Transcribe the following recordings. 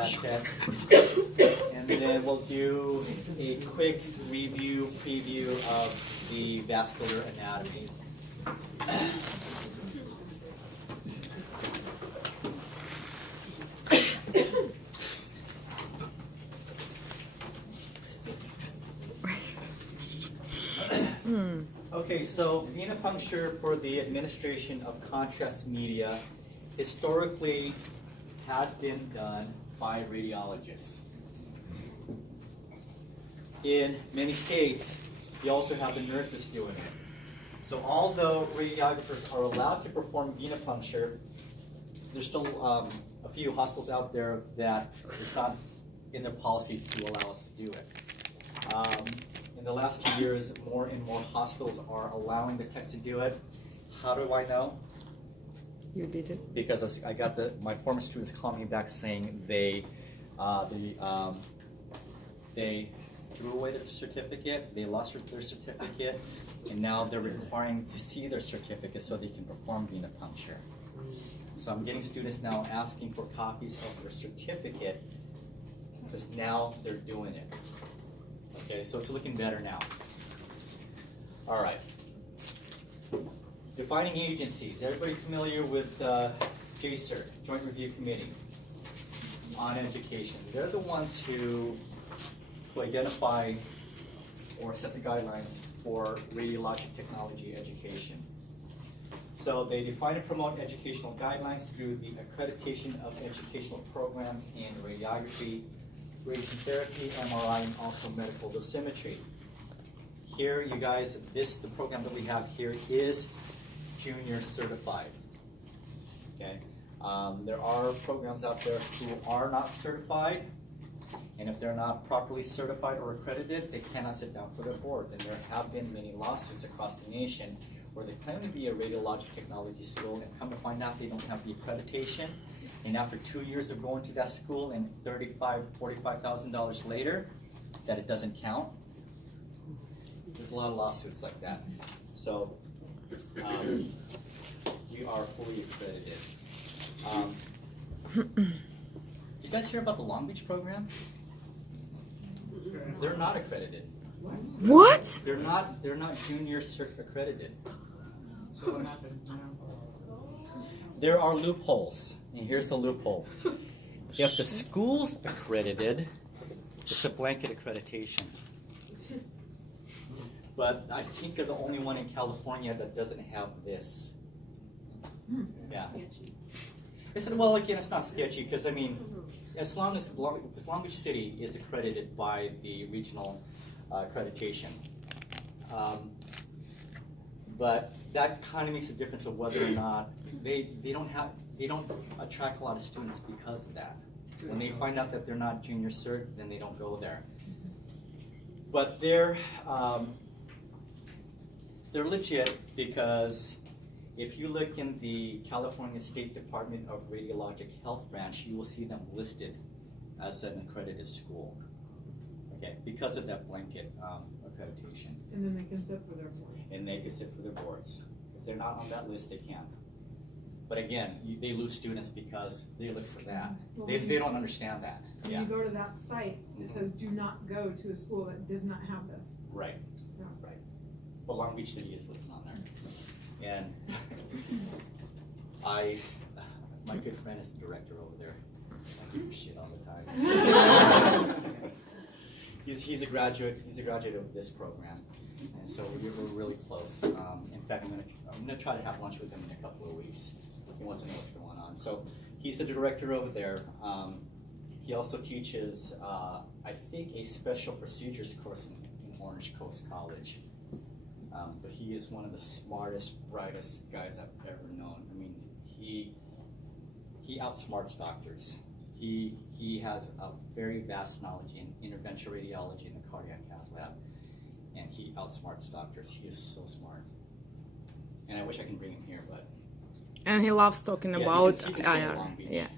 that text. And then we'll do a quick preview of the vascular anatomy. Okay, so venipuncture for the administration of contrast media historically had been done by radiologists. In many states, you also have the nurses doing it. So although radiographers are allowed to perform venipuncture, there's still a few hospitals out there that it's not in their policy to allow us to do it. In the last few years, more and more hospitals are allowing the techs to do it. How do I know? You did it. Because I got my former students calling me back saying they threw away their certificate, they lost their certificate, and now they're requiring to see their certificate so they can perform venipuncture. So I'm getting students now asking for copies of their certificate because now they're doing it. Okay, so it's looking better now. All right. Defining agencies. Everybody familiar with JCER, Joint Review Committee on Education? They're the ones who identify or set the guidelines for radiologic technology education. So they define and promote educational guidelines through the accreditation of educational programs in radiography, radiation therapy, MRI, and also medical dosimetry. Here, you guys, the program that we have here is junior certified. Okay, there are programs out there who are not certified, and if they're not properly certified or accredited, they cannot sit down for their boards. And there have been many lawsuits across the nation where they claim to be a radiologic technology school and come to find out they don't have the accreditation. And after 2 years of going to that school and $45,000 later, that it doesn't count. There's a lot of lawsuits like that. So we are fully accredited. You guys hear about the Long Beach program? They're not accredited. What? They're not junior cert accredited. So what happens now? There are loopholes, and here's the loophole. If the school's accredited, it's a blanket accreditation. But I think they're the only one in California that doesn't have this. Yeah. Well, again, it's not sketchy because I mean, as long as Long Beach City is accredited by the regional accreditation, but that kind of makes a difference of whether or not they don't attract a lot of students because of that. When they find out that they're not junior cert, then they don't go there. But they're legit because if you look in the California State Department of Radiologic Health branch, you will see them listed as an accredited school. Okay, because of that blanket accreditation. And then they can sit for their board. And they can sit for their boards. If they're not on that list, they can't. But again, they lose students because they look for that. Well, They don't understand that. When Yeah. you go to that site, it says do not go to a school that does not have this. Right. No. Right. But Long Beach City is listed on there. And my good friend is the director over there. I give him shit all the time. He's a graduate of this program. And so we're really close. In fact, I'm gonna try to have lunch with him in a couple of weeks. He wants to know what's going on. So he's the director over there. He also teaches, I think, a special procedures course in Orange Coast College. But he is one of the smartest, brightest guys I've ever known. I mean, he outsmarts doctors. He has a very vast knowledge in interventional radiology in the cardiac cath lab, and he outsmarts doctors. He is so smart. And I wish I can bring him here, but And he loves talking yeah, about. he can stay in Long Beach. Yeah.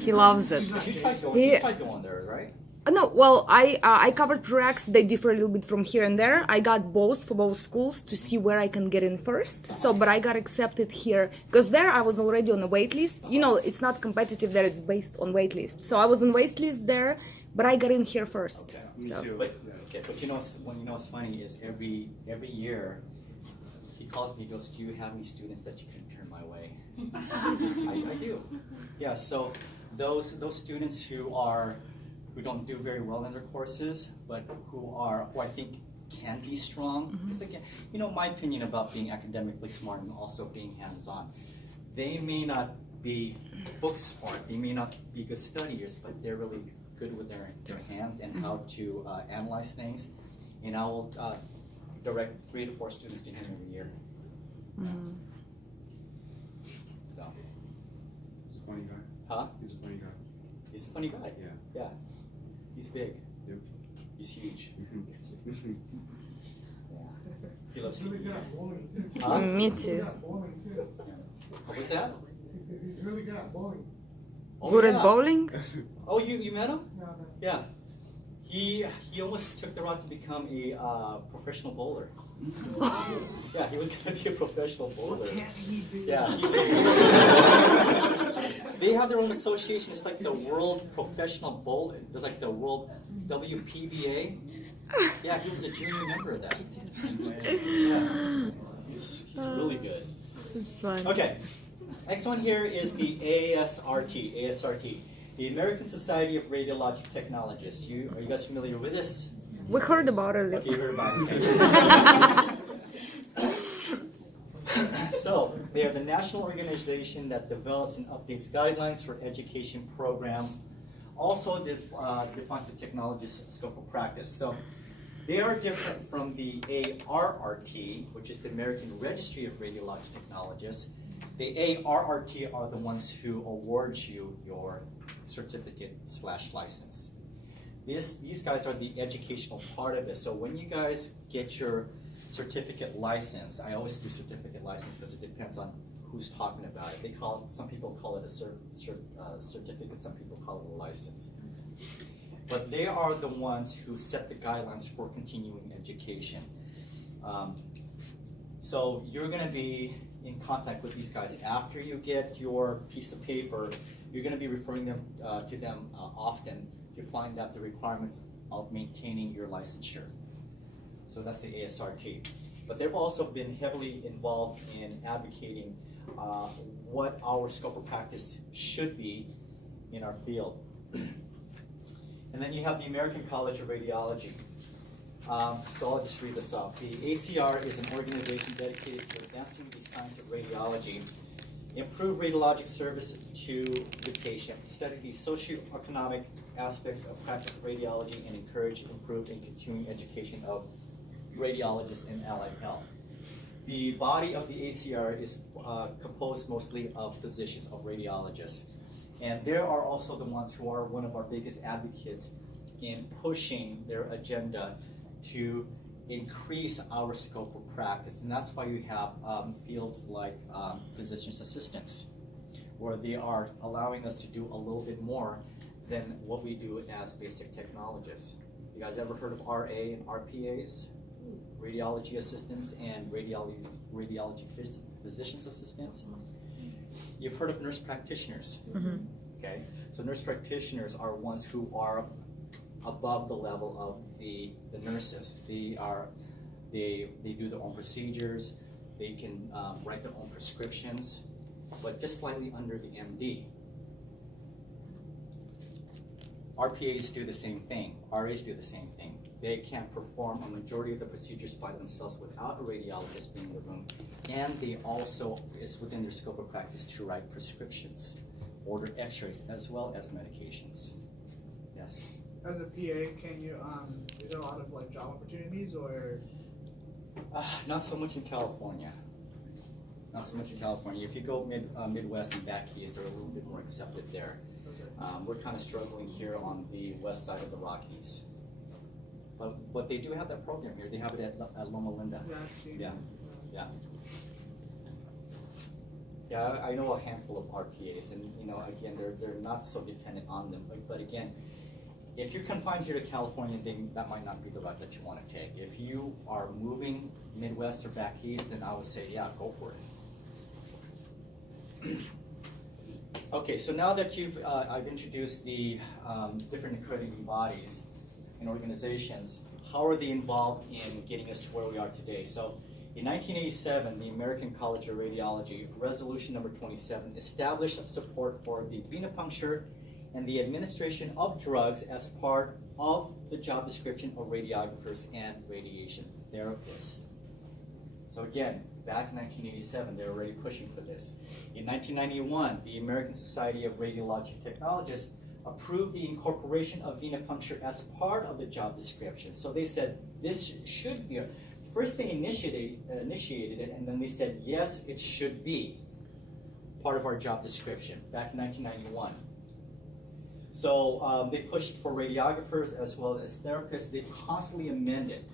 He loves it. You tried going there, right? No, well, I covered prereqs. They differ a little bit from here and there. I got both for both schools to see where I can get in first. So, but I got accepted here because there I was already on a wait list. You know, it's not competitive there; it's based on wait list. So I was on wait list there, but I got in here first. Okay. So. But you know, what's funny is every year he calls me. He goes, "Do you have any students that you can turn my way?" I do. Yeah. So those students who don't do very well in their courses, but who I think can be strong. Because again, you know, my opinion about being academically smart and also being hands-on. They may not be book smart. They may not be good studiers, but they're really good with their hands and how to analyze things. And I will direct 3 to 4 students to him every year. So. He's a funny guy. Huh? He's a funny guy. He's a funny guy. Yeah. Yeah. He's big. Yep. He's huge. Yeah. He loves He's really TV. good at bowling too. Huh? Me He's too. really good at bowling too. What was that? He's really good at bowling. Oh, Good yeah. at bowling? Oh, you met him? No, no. Yeah. He almost took the route to become a professional bowler. Yeah, he was going to be a professional bowler. he do? Yeah. They have their own association. It's like the World Professional Bowler. There's like the World WPBA. Yeah, he was a junior member of that. Yeah. He's really good. It's fun. Okay. Next one here is the ASRT, the American Society of Radiologic Technologists. Are you guys familiar with this? We heard about it. Okay, you heard about it. So, they are the national organization that develops and updates guidelines for education programs, also defines the technologist's scope of practice. So, they are different from the ARRT, which is the American Registry of Radiologic Technologists. The ARRT are the ones who award you your certificate/license. These guys are the educational part of it. So when you guys get your certificate license, I always do certificate license because it depends on who's talking about it. Some people call it a certificate, some people call it a license. But they are the ones who set the guidelines for continuing education. So you're going to be in contact with these guys after you get your piece of paper. You're going to be referring them to them often to find out the requirements of maintaining your licensure. So that's the ASRT. But they've also been heavily involved in advocating what our scope of practice should be in our field. And then you have the American College of Radiology. So I'll just read this off. The ACR is an organization dedicated to advancing the science of radiology, improve radiologic service to the patient, study the socioeconomic aspects of practice of radiology, and encourage, improve, and continuing education of radiologists in allied health. The body of the ACR is composed mostly of physicians, of radiologists. And they are also the ones who are one of our biggest advocates in pushing their agenda to increase our scope of practice. And that's why you have fields like physician's assistants, where they are allowing us to do a little bit more than what we do as basic technologists. You guys ever heard of RA and RPAs? Radiology assistants and radiology physician's assistants? You've heard of nurse practitioners. Okay, so nurse practitioners are ones who are above the level of the nurses. They do their own procedures. They can write their own prescriptions, but just slightly under the MD. RPAs do the same thing. RAs do the same thing. They can perform a majority of the procedures by themselves without a radiologist being in the room, and they also, is within their scope of practice to write prescriptions, order x-rays, as well as medications. Yes? As a PA, can you, is there a lot of like job opportunities or? Not so much in California. Not so much in California. If you go Midwest and back east, they're a little bit more accepted there. We're kind of struggling here on the west side of the Rockies. But they do have that program here. They have it at Loma Linda. Yeah, I've seen Yeah. it. Yeah. Yeah, I know a handful of RPAs, and again, they're not so dependent on them. But again, If you're confined here to California, then that might not be the route that you want to take. If you are moving Midwest or back east, then I would say, yeah, go for it. Okay, so now that I've introduced the different accrediting bodies and organizations, how are they involved in getting us to where we are today? So in 1987, the American College of Radiology, resolution number 27, established support for the venipuncture and the administration of drugs as part of the job description of radiographers and radiation therapists. So again, back in 1987, they were already pushing for this. In 1991, the American Society of Radiologic Technologists approved the incorporation of venipuncture as part of the job description. So they said this should be, first they initiated it, and then they said, yes, it should be part of our job description, back in 1991. So they pushed for radiographers as well as therapists. They've constantly amended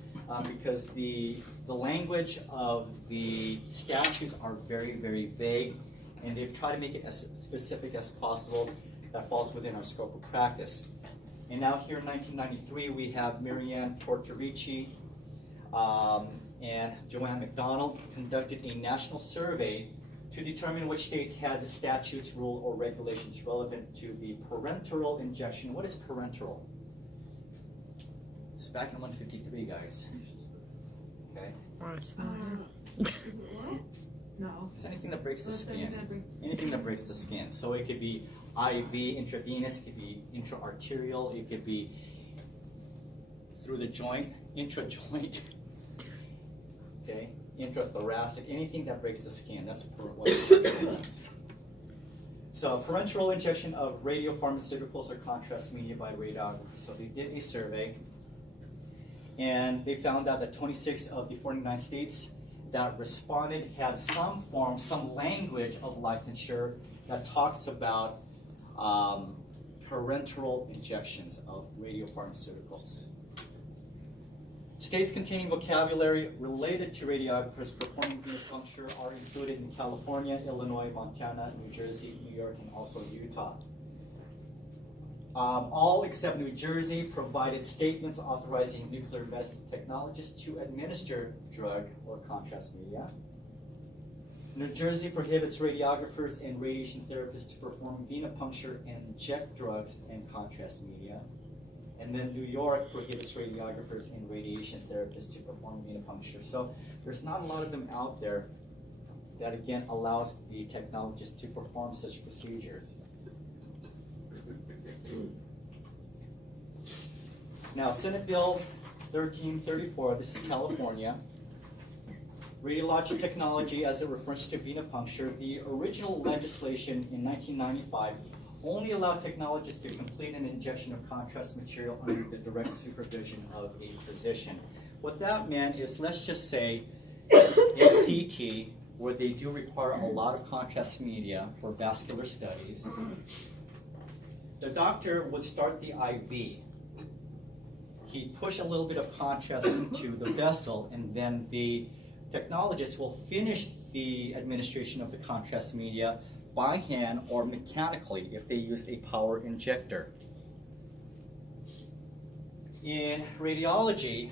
because the language of the statutes are very, very vague, and they've tried to make it as specific as possible that falls within our scope of practice. And now here in 1993, we have Marianne Tortorici and Joanne McDonald conducted a national survey to determine which states had the statutes, rule, or regulations relevant to the parenteral injection. What is parenteral? It's back in 153, guys. Okay? Is it what? No. It's anything that breaks the That's skin. anything that breaks the skin. Anything that breaks the skin. So it could be IV, intravenous, it could be intra-arterial, it could be through the joint, intra-joint. Okay? Intrathoracic, anything that breaks the skin. That's what it means. So parenteral injection of radiopharmaceuticals or contrast media by radiographers. So they did a survey, and they found out that 26 of the 49 states that responded had some form, some language of licensure that talks about parenteral injections of radiopharmaceuticals. States containing vocabulary related to radiographers performing venipuncture are included in California, Illinois, Montana, New Jersey, New York, and also Utah. All except New Jersey provided statements authorizing nuclear medicine technologists to administer drug or contrast media. New Jersey prohibits radiographers and radiation therapists to perform venipuncture and inject drugs and contrast media. And then New York prohibits radiographers and radiation therapists to perform venipuncture. So there's not a lot of them out there that, again, allows the technologists to perform such procedures. Now, Senate Bill 1334, this is California. Radiologic technology as it refers to venipuncture. The original legislation in 1995 only allowed technologists to complete an injection of contrast material under the direct supervision of a physician. What that meant is, let's just say, in CT, where they do require a lot of contrast media for vascular studies, the doctor would start the IV. He'd push a little bit of contrast into the vessel, and then the technologist will finish the administration of the contrast media by hand or mechanically if they used a power injector. In radiology,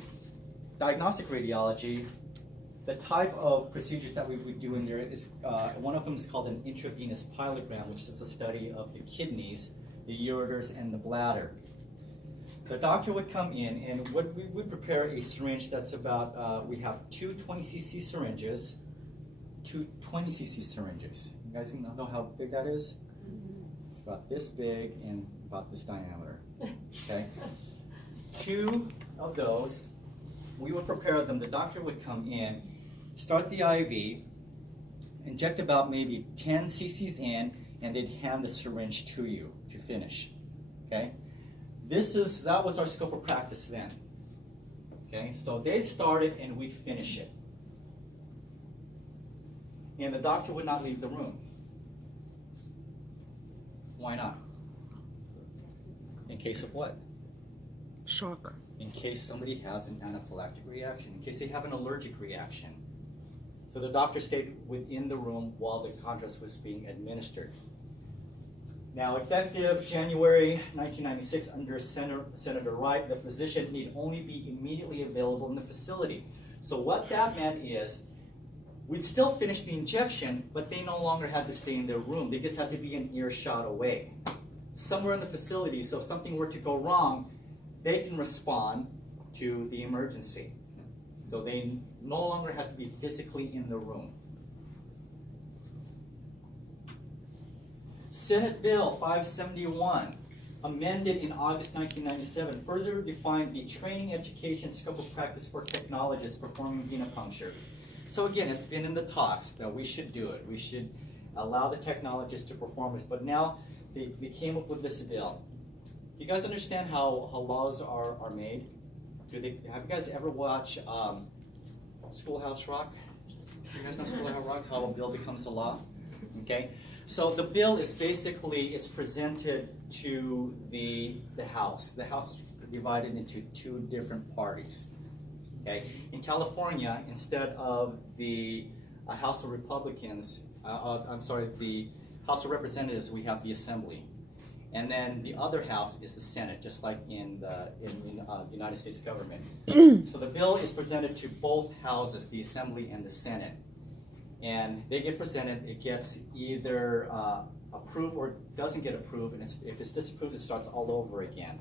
diagnostic radiology, the type of procedures that we would do in there is, one of them is called an intravenous pyelogram, which is a study of the kidneys, the ureters, and the bladder. The doctor would come in and we would prepare a syringe that's about, we have two 20cc syringes, two 20cc syringes. You guys know how big that is? It's about this big and about this diameter, okay? Two of those, we would prepare them. The doctor would come in, start the IV, inject about maybe 10 cc's in, and they'd hand the syringe to you to finish, okay? That was our scope of practice then, okay? So they started and we'd finish it. And the doctor would not leave the room. Why not? In case of what? Shock. In case somebody has an anaphylactic reaction, in case they have an allergic reaction. So the doctor stayed within the room while the contrast was being administered. Now, effective January 1996, under Senator Wright, the physician need only be immediately available in the facility. So what that meant is, we'd still finish the injection, but they no longer had to stay in their room. They just had to be an earshot away, somewhere in the facility. So if something were to go wrong, they can respond to the emergency. So they no longer had to be physically in the room. Senate Bill 571, amended in August 1997, further defined the training, education, scope of practice for technologists performing venipuncture. So again, it's been in the talks that we should do it. We should allow the technologists to perform this. But now they came up with this bill. You guys understand how laws are made? Have you guys ever watched Schoolhouse Rock? You guys know Schoolhouse Rock, how a bill becomes a law? Okay, so the bill is basically, it's presented to the House. The House is divided into two different parties. Okay, in California, instead of the House of Republicans, the House of Representatives, we have the Assembly. And then the other house is the Senate, just like in the United States government. So the bill is presented to both houses, the Assembly and the Senate. And they get presented, it gets either approved or doesn't get approved, and if it's disapproved, it starts all over again.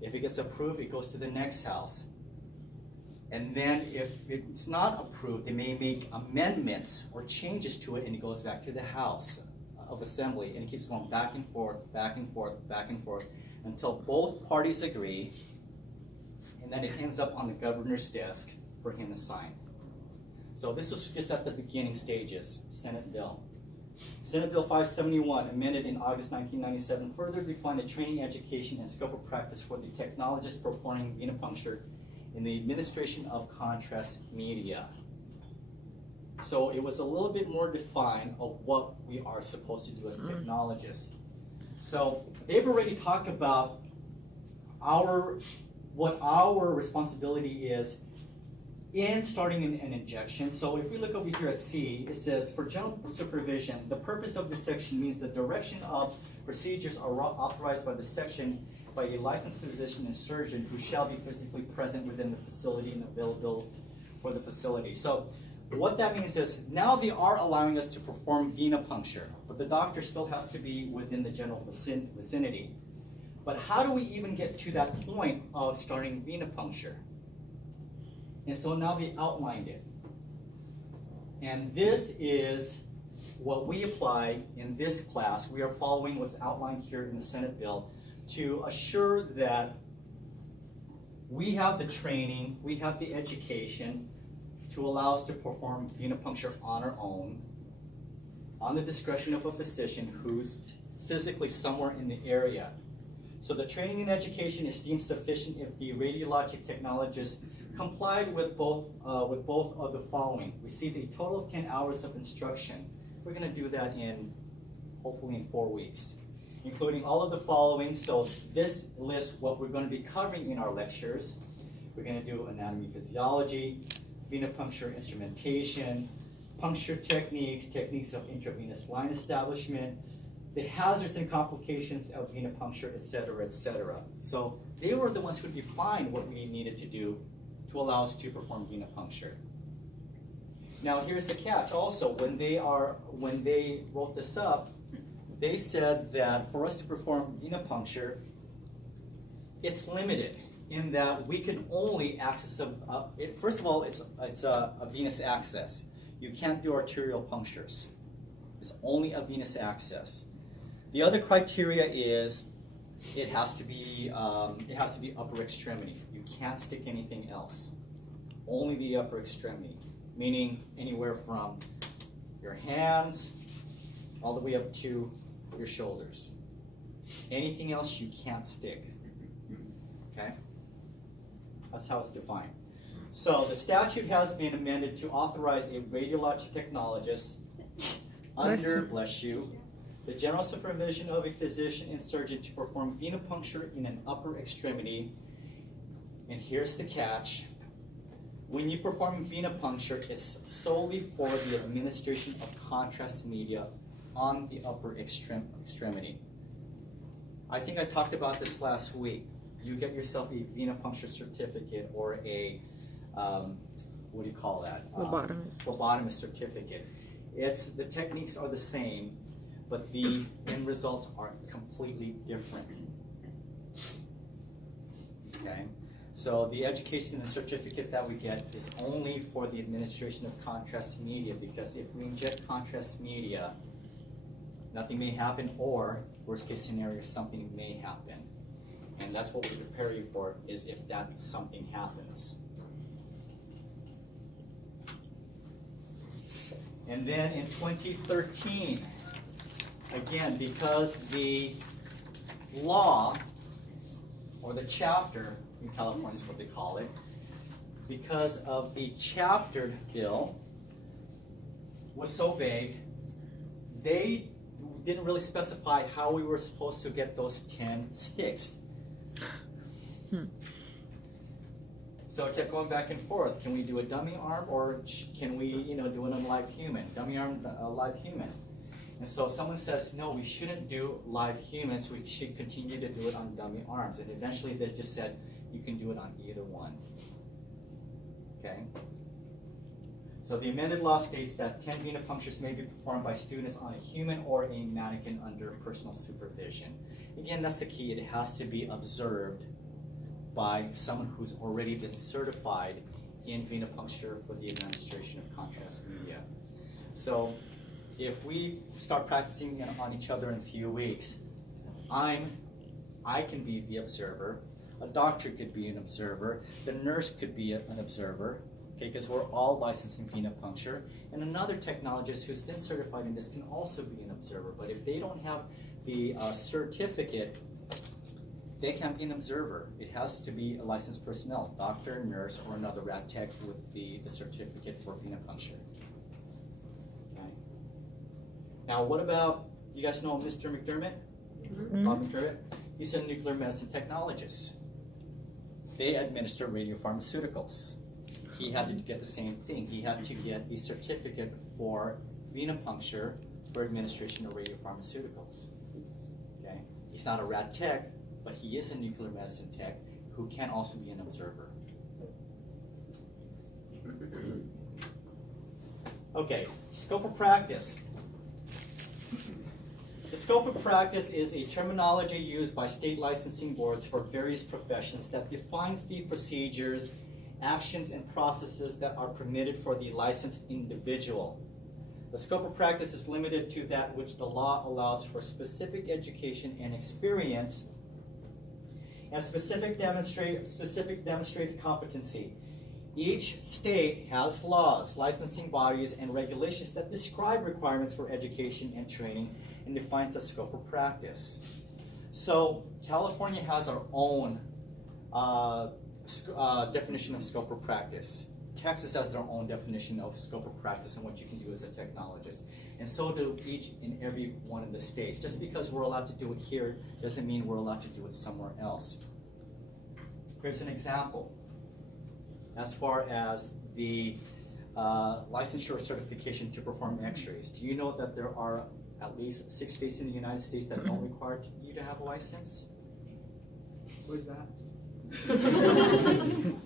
If it gets approved, it goes to the next house. And then if it's not approved, they may make amendments or changes to it, and it goes back to the House of Assembly, and it keeps going back and forth, back and forth, back and forth, until both parties agree, and then it ends up on the governor's desk for him to sign. So this was just at the beginning stages, Senate Bill. Senate Bill 571, amended in August 1997, further defined the training, education, and scope of practice for the technologists performing venipuncture in the administration of contrast media. So it was a little bit more defined of what we are supposed to do as technologists. So they've already talked about what our responsibility is in starting an injection. So if we look over here at C, it says, for general supervision, the purpose of this section means the direction of procedures are authorized by the section by a licensed physician and surgeon who shall be physically present within the facility and available for the facility. So what that means is now they are allowing us to perform venipuncture, but the doctor still has to be within the general vicinity. But how do we even get to that point of starting venipuncture? And so now they outlined it. And this is what we apply in this class. We are following what's outlined here in the Senate bill to assure that we have the training, we have the education to allow us to perform venipuncture on our own, on the discretion of a physician who's physically somewhere in the area. So the training and education is deemed sufficient if the radiologic technologist complied with both of the following. Received a total of 10 hours of instruction. We're going to do that hopefully in 4 weeks, including all of the following. So this lists what we're going to be covering in our lectures. We're going to do anatomy, physiology, venipuncture instrumentation, puncture techniques, techniques of intravenous line establishment, the hazards and complications of venipuncture, etc., etc. So they were the ones who defined what we needed to do to allow us to perform venipuncture. Now here's the catch also. When they wrote this up, they said that for us to perform venipuncture, it's limited in that we can only access first of all, it's a venous access. You can't do arterial punctures. It's only a venous access. The other criteria is it has to be upper extremity. You can't stick anything else. Only the upper extremity, meaning anywhere from your hands all the way up to your shoulders. Anything else you can't stick. Okay? That's how it's defined. So the statute has been amended to authorize a radiologic technologist under, bless you, the general supervision of a physician and surgeon to perform venipuncture in an upper extremity. And here's the catch. When you perform venipuncture, it's solely for the administration of contrast media on the upper extremity. I think I talked about this last week. You get yourself a venipuncture certificate or a, what do you call that? Phlebotomist. Phlebotomist certificate. The techniques are the same, but the end results are completely different. Okay? So the education and certificate that we get is only for the administration of contrast media, because if we inject contrast media, nothing may happen, or worst case scenario, something may happen. And that's what we prepare you for, is if that something happens. And then in 2013, again, because the law, or the chapter, in California is what they call it, because of the chaptered bill was so vague, they didn't really specify how we were supposed to get those 10 sticks. So it kept going back and forth. Can we do a dummy arm, or can we, do it on a live human? Dummy arm, live human. And so someone says, no, we shouldn't do live humans. We should continue to do it on dummy arms. And eventually they just said, you can do it on either one. Okay? So the amended law states that 10 venipunctures may be performed by students on a human or a mannequin under personal supervision. Again, that's the key. It has to be observed by someone who's already been certified in venipuncture for the administration of contrast media. So if we start practicing on each other in a few weeks, I can be the observer, a doctor could be an observer, the nurse could be an observer, okay, because we're all licensed in venipuncture, and another technologist who's been certified in this can also be an observer. But if they don't have the certificate, they can't be an observer. It has to be a licensed personnel, doctor, nurse, or another rad tech with the certificate for venipuncture. Okay. Now, what about, you guys know Mr. McDermott? Bob McDermott? He's a nuclear medicine technologist. They administer radiopharmaceuticals. He had to get the same thing. He had to get a certificate for venipuncture for administration of radiopharmaceuticals. Okay? He's not a rad tech, but he is a nuclear medicine tech who can also be an observer. Okay, scope of practice. The scope of practice is a terminology used by state licensing boards for various professions that defines the procedures, actions, and processes that are permitted for the licensed individual. The scope of practice is limited to that which the law allows for specific education and experience and specific demonstrated competency. Each state has laws, licensing bodies, and regulations that describe requirements for education and training and defines the scope of practice. So California has our own definition of scope of practice. Texas has their own definition of scope of practice and what you can do as a technologist. And so do each and every one of the states. Just because we're allowed to do it here doesn't mean we're allowed to do it somewhere else. Here's an example. As far as the licensure certification to perform x-rays, do you know that there are at least 6 states in the United States that don't require you to have a license? Where's that?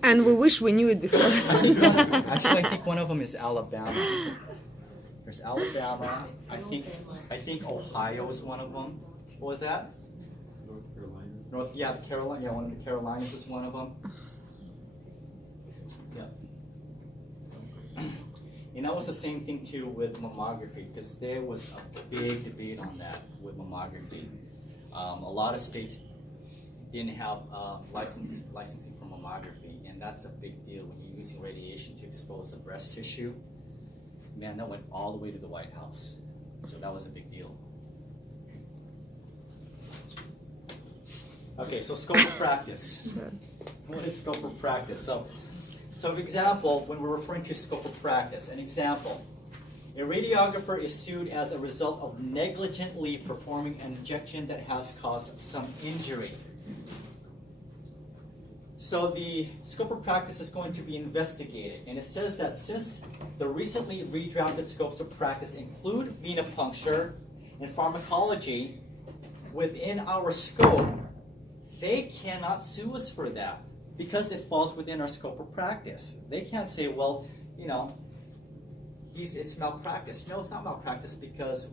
And we wish we knew it before. Actually, I think one of them is Alabama. There's Alabama. I think Ohio is one of them. What was that? North Carolina. One of the Carolinas is one of them. Yeah. And that was the same thing too with mammography, because there was a big debate on that with mammography. A lot of states didn't have licensing for mammography, and that's a big deal when you're using radiation to expose the breast tissue. Man, that went all the way to the White House, so that was a big deal. Okay, so scope of practice. What is scope of practice? So for example, when we're referring to scope of practice, an example, a radiographer is sued as a result of negligently performing an injection that has caused some injury. So the scope of practice is going to be investigated, and it says that since the recently redrafted scopes of practice include venipuncture and pharmacology, within our scope, they cannot sue us for that because it falls within our scope of practice. They can't say, well, you know, it's malpractice. No, it's not malpractice because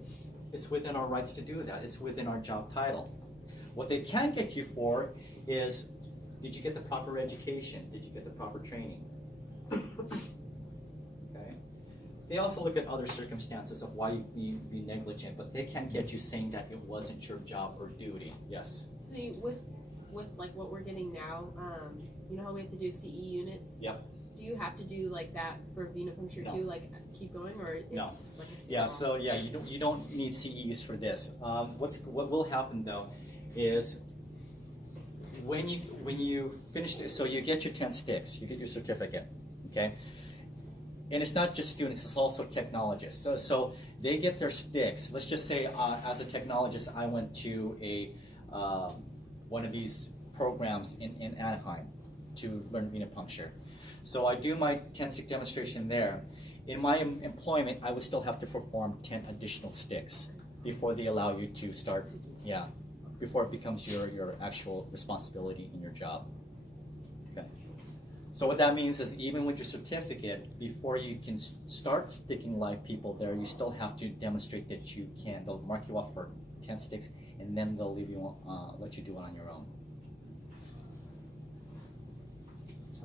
it's within our rights to do that. It's within our job title. What they can get you for is, did you get the proper education? Did you get the proper training? Okay. They also look at other circumstances of why you be negligent, but they can't get you saying that it wasn't your job or duty. Yes. So with like what we're getting now, you know how we have to do CE units? Yep. Do you have to do like that for venipuncture No. too? Like keep going, or it's No. like a Yeah, CE? so yeah, you don't need CEs for this. What will happen though is when you finish this, so you get your 10 sticks, you get your certificate, okay? And it's not just students, it's also technologists. So they get their sticks. Let's just say as a technologist, I went to a one of these programs in Anaheim to learn venipuncture. So I do my 10-stick demonstration there. In my employment, I would still have to perform 10 additional sticks before they allow you to start, yeah, before it becomes your actual responsibility in your job. Okay. So what that means is even with your certificate, before you can start sticking live people there, you still have to demonstrate that you can. They'll mark you off for 10 sticks, and then they'll leave you, let you do it on your own.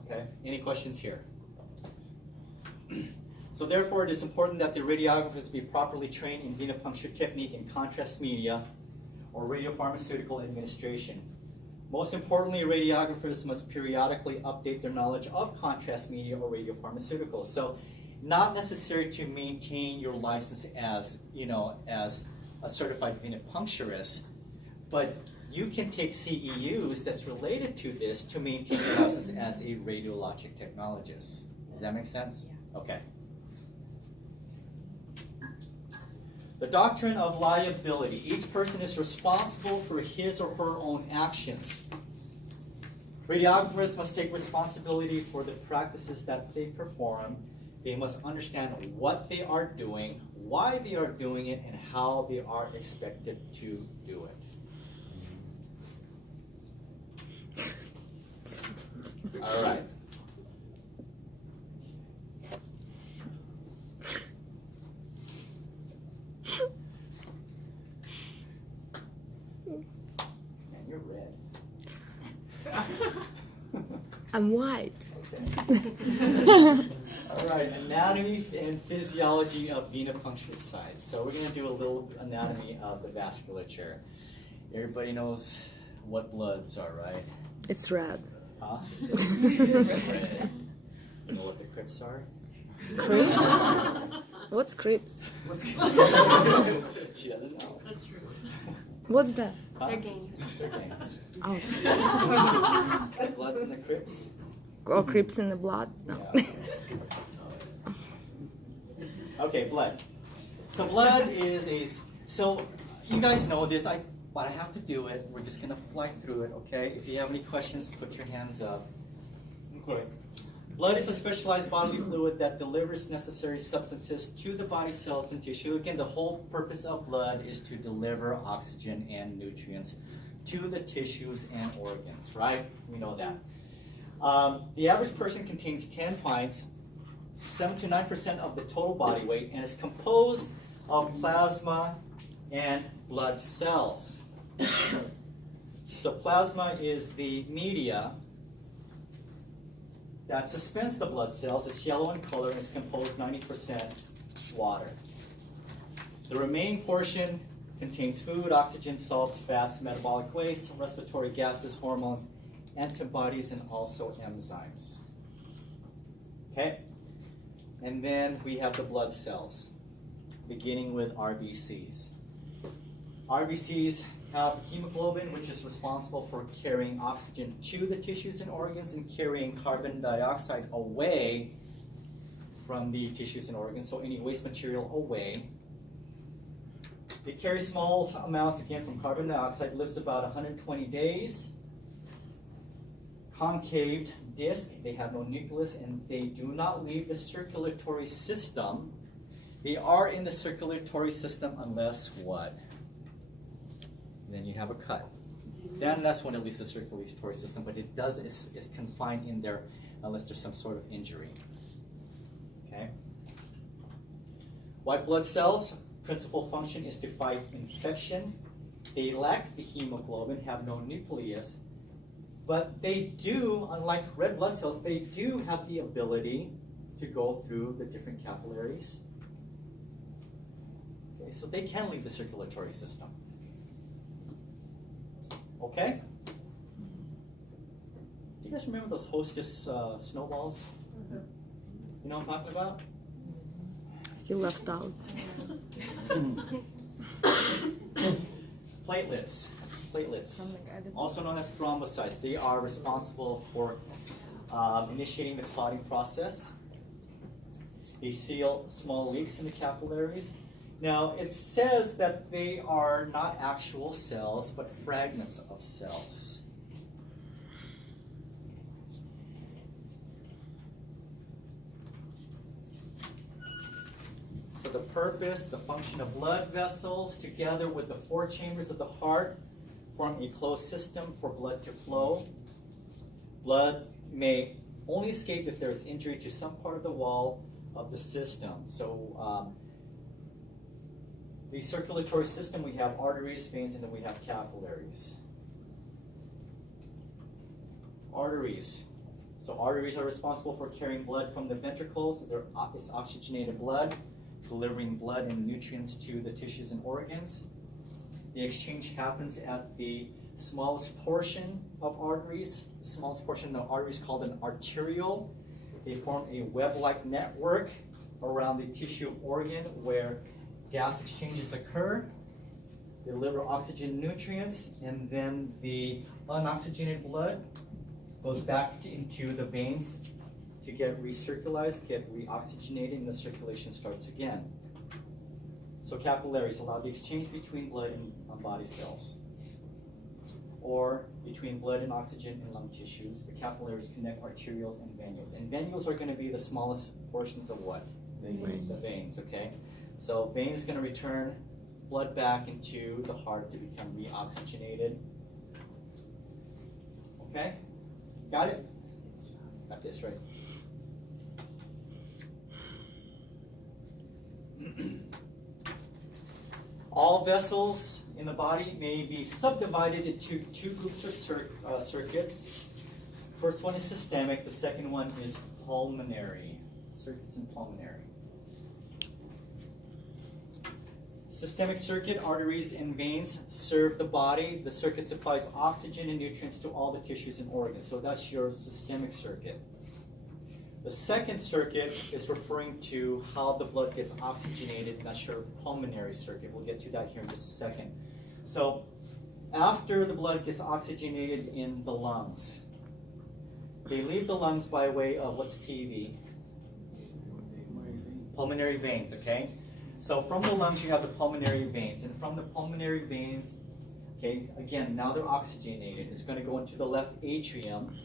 Okay, any questions here? So therefore, it is important that the radiographers be properly trained in venipuncture technique and contrast media or radiopharmaceutical administration. Most importantly, radiographers must periodically update their knowledge of contrast media or radiopharmaceuticals. So not necessary to maintain your license as, you know, as a certified venipuncturist, but you can take CEUs that's related to this to maintain your license as a radiologic technologist. Does that make sense? Yeah. Okay. The doctrine of liability. Each person is responsible for his or her own actions. Radiographers must take responsibility for the practices that they perform. They must understand what they are doing, why they are doing it, and how they are expected to do it. All right. Man, you're red. I'm white. Okay. All right, anatomy and physiology of venipuncture sites. So we're going to do a little anatomy of the vasculature. Everybody knows what bloods are, right? It's red. Huh? Red. You know what the Crips are? Crips? What's Crips? She doesn't know. That's true. What's that? Huh? They're gangs. They're gangs. Oh. Bloods and the Crips? Or Crips in the blood? No. Yeah. Okay, blood. So blood is a, so you guys know this, but I have to do it. We're just gonna fly through it, okay? If you have any questions, put your hands up. Okay. Blood is a specialized bodily fluid that delivers necessary substances to the body cells and tissue. Again, the whole purpose of blood is to deliver oxygen and nutrients to the tissues and organs, right? We know that. The average person contains 10 pints, 7 to 9% of the total body weight, and is composed of plasma and blood cells. So plasma is the media that suspends the blood cells. It's yellow in color and is composed 90% water. The remaining portion contains food, oxygen, salts, fats, metabolic waste, respiratory gases, hormones, antibodies, and also enzymes. Okay? And then we have the blood cells, beginning with RBCs. RBCs have hemoglobin, which is responsible for carrying oxygen to the tissues and organs and carrying carbon dioxide away from the tissues and organs, so any waste material away. They carry small amounts, again, from carbon dioxide, lives about 120 days. Concave disc, they have no nucleus, and they do not leave the circulatory system. They are in the circulatory system unless what? then you have a cut. Then that's when it leaves the circulatory system, but it does is confined in there unless there's some sort of injury. Okay. White blood cells, principal function is to fight infection. They lack the hemoglobin, have no nucleus, but they do, unlike red blood cells, they do have the ability to go through the different capillaries. Okay, so they can leave the circulatory system. Okay? Do you guys remember those Hostess snowballs? You know what I'm talking about? I feel left out. Platelets. Platelets, also known as thrombocytes. They are responsible for initiating the clotting process. They seal small leaks in the capillaries. Now, it says that they are not actual cells, but fragments of cells. So the purpose, the function of blood vessels, together with the four chambers of the heart, form a closed system for blood to flow. Blood may only escape if there is injury to some part of the wall of the system. So the circulatory system, we have arteries, veins, and then we have capillaries. Arteries. So arteries are responsible for carrying blood from the ventricles. It's oxygenated blood, delivering blood and nutrients to the tissues and organs. The exchange happens at the smallest portion of arteries. The smallest portion of the arteries called an arteriole. They form a web-like network around the tissue organ where gas exchanges occur. They deliver oxygen nutrients, and then the unoxygenated blood goes back into the veins to get recirculated, get reoxygenated, and the circulation starts again. So capillaries allow the exchange between blood and body cells, or between blood and oxygen in lung tissues. The capillaries connect arterioles and venules. And venules are going to be the smallest portions of what? Veins. The veins, okay? So vein is going to return blood back into the heart to become reoxygenated. Okay? Got it? Got this right. All vessels in the body may be subdivided into two groups of circuits. First one is systemic, the second one is pulmonary. Circuits in pulmonary. Systemic circuit, arteries and veins serve the body. The circuit supplies oxygen and nutrients to all the tissues and organs. So that's your systemic circuit. The second circuit is referring to how the blood gets oxygenated. That's your pulmonary circuit. We'll get to that here in just a second. So after the blood gets oxygenated in the lungs, they leave the lungs by way of what's PV? Pulmonary veins, okay? So from the lungs you have the pulmonary veins, and from the pulmonary veins, okay, again, now they're oxygenated. It's going to go into the left atrium,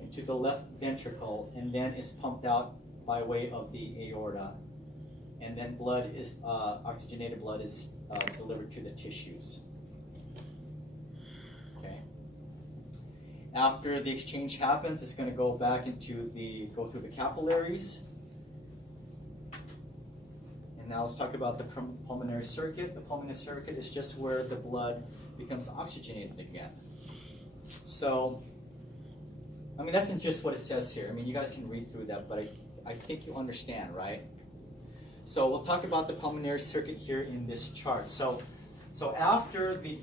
into the left ventricle, and then is pumped out by way of the aorta. And then blood is, oxygenated blood is delivered to the tissues. Okay. After the exchange happens, it's going to go back into go through the capillaries. And now let's talk about the pulmonary circuit. The pulmonary circuit is just where the blood becomes oxygenated again. So, I mean, that's not just what it says here. I mean, you guys can read through that, but I think you understand, right? So we'll talk about the pulmonary circuit here in this chart. So after the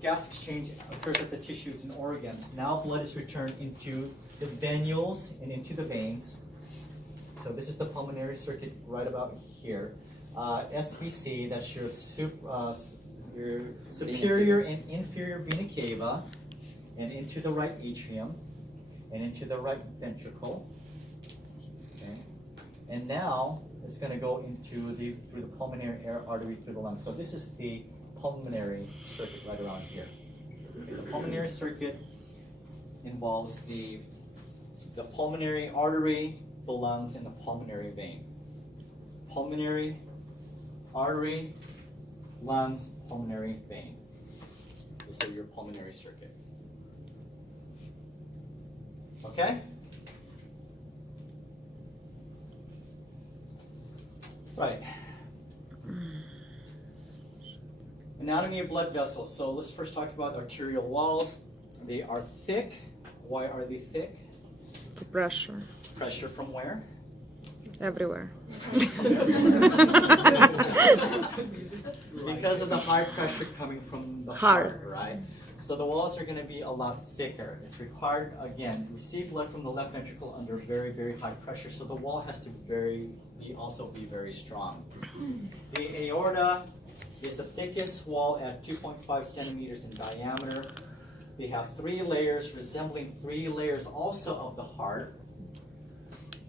gas exchange occurs at the tissues and organs, now blood is returned into the venules and into the veins. So this is the pulmonary circuit right about here. SVC, that's your superior and inferior vena cava, and into the right atrium, and into the right ventricle. Okay. And now it's going to go into through the pulmonary artery through the lungs. So this is the pulmonary circuit right around here. Okay, the pulmonary circuit involves the pulmonary artery, the lungs, and the pulmonary vein. Pulmonary artery, lungs, pulmonary vein. surface of your pulmonary circuit. Okay? Right. Anatomy of blood vessels. So let's first talk about arterial walls. They are thick. Why are they thick? For pressure Pressure from where? everywhere. Because of the high pressure coming from the heart, right? So the walls are going to be a lot thicker. It's required, again, to receive blood from the left ventricle under very, very high pressure. So the wall has to also be very strong. The aorta is the thickest wall at 2.5 centimeters in diameter. They have 3 layers resembling 3 layers also of the heart.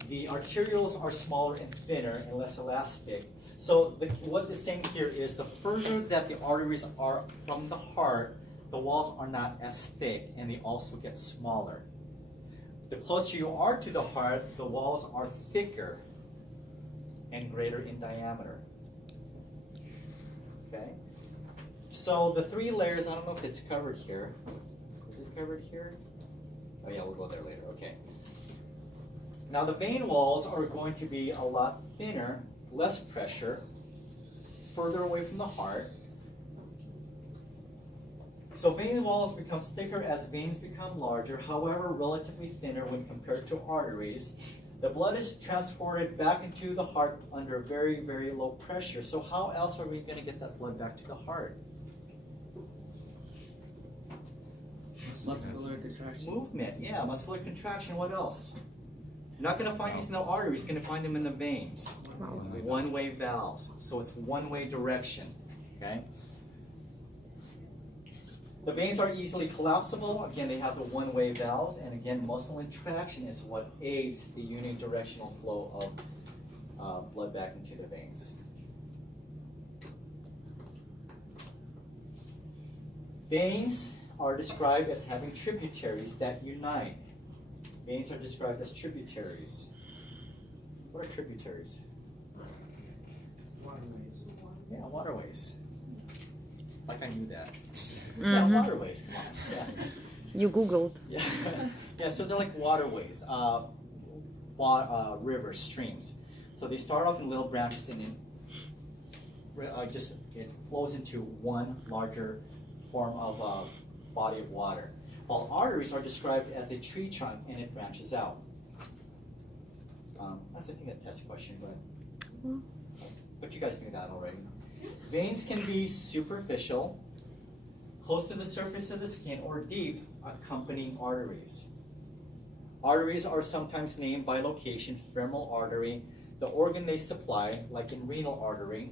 The arterioles are smaller and thinner and less elastic. So what it's saying here is the further that the arteries are from the heart, the walls are not as thick and they also get smaller. The closer you are to the heart, the walls are thicker and greater in diameter. Okay? So the 3 layers, I don't know if it's covered here. Is it covered here? Oh yeah, we'll go there later. Okay. Now the vein walls are going to be a lot thinner, less pressure, further away from the heart. So vein walls become thicker as veins become larger, however relatively thinner when compared to arteries. The blood is transported back into the heart under very, very low pressure. So how else are we going to get that blood back to the heart? Muscular contraction. Movement, yeah, muscular contraction. What else? You're not going to find these in the arteries, you're going to find them in the veins. Valves. One-way valves, so it's one-way direction, okay? The veins are easily collapsible. Again, they have the one-way valves, and again, muscle contraction is what aids the unidirectional flow of blood back into the veins. Veins are described as having tributaries that unite. Veins are described as tributaries. What are tributaries? Waterways. Yeah, waterways. Like I knew that. Yeah, waterways, come on. Yeah. You Googled. Yeah. Yeah, so they're like waterways, rivers, streams. So they start off in little branches and it flows into one larger form of body of water. While arteries are described as a tree trunk and it branches out. That's I think a test question, but you guys knew that already. Veins can be superficial, close to the surface of the skin, or deep, accompanying arteries. Arteries are sometimes named by location: femoral artery, the organ they supply, like in renal artery.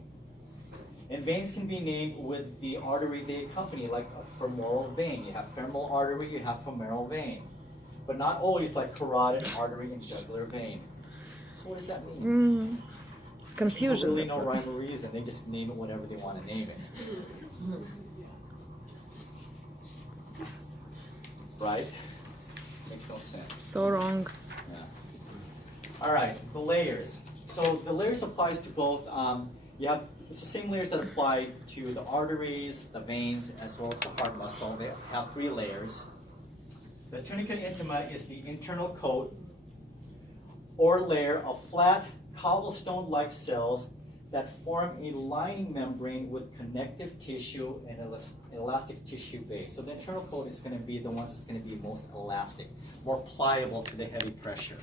And veins can be named with the artery they accompany, like a femoral vein. You have femoral artery, you have femoral vein. But not always like carotid artery and jugular vein. So what does that mean? Confusion. Really that's no what- rhyme or reason. They just name it whatever they want to name it. Right? Makes no sense. So wrong. Yeah. All right, the layers. So the layers applies to both. It's the same layers that apply to the arteries, the veins, as well as the heart muscle. They have 3 layers. The tunica intima is the internal coat or layer of flat cobblestone-like cells that form a lining membrane with connective tissue and elastic tissue base. So the internal coat is going to be the ones that's going to be most elastic, more pliable to the heavy pressure.